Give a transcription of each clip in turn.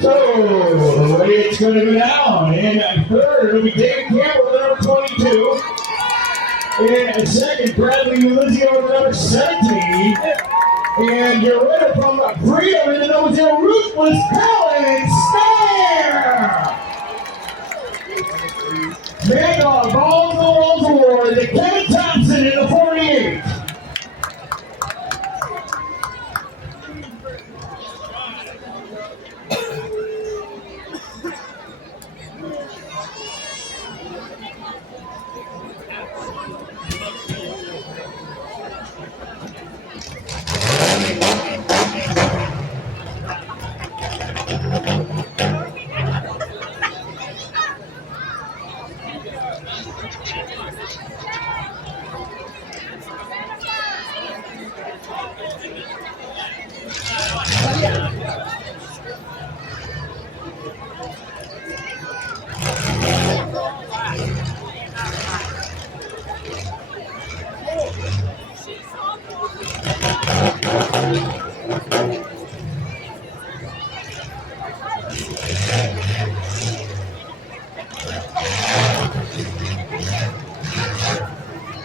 So, the way it's going to go down. In third, it'll be Dave Campbell, number 22. In second, Bradley Ulizio, number 17. And your winner from Freedom in the number 0, Ruthless Talent Snare! Mad Dog Balls the Rolls Award to Kevin Thompson in the 48.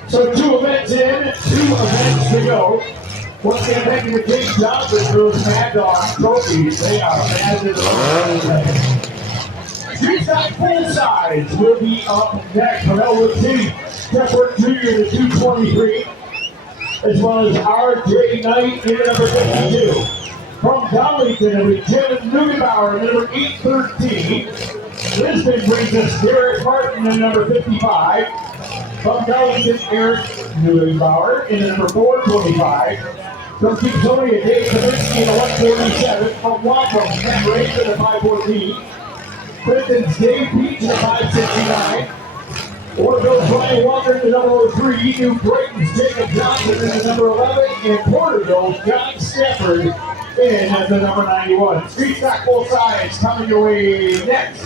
So 2 events in, 2 events to go. Once again, thank you to Jake Johnson for those Mad Dog trophies. They are fabulous. Street Stock full size will be up next from Elwood City. Stepford Jr. to 223, as well as R.J. Knight in number 52. From Darlington, it'll be Jim Neugebauer, number 813. Lisbon brings us Derek Martin in number 55. From Darlington, Eric Neugebauer in number 425. From Kingsonia, Dave Kavinsky in the 147. From Waco, Ken Race in the 514. Clinton's Dave Peach in the 569. Orville Brian Walker in the number 03. New Brayton's Jacob Johnson in the number 11. And Porterville, John Stafford in the number 91. Street Stock full size coming your way next.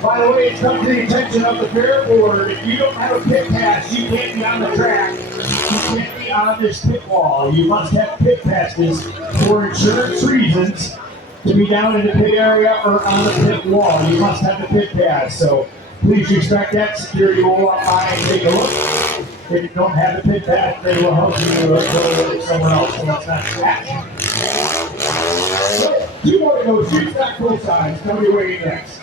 By the way, it's come to the attention of the fair board. If you don't have a pit pass, you can't be on the track. You can't be on this pit wall. You must have pit passes for insurance reasons to be down in the pit area or on the pit wall. You must have the pit pass. So please respect that. Security will walk by and take a look. If you don't have the pit pass, they will help you go somewhere else. So it's not action. So, 2 more to go. Street Stock full size. Coming your way next.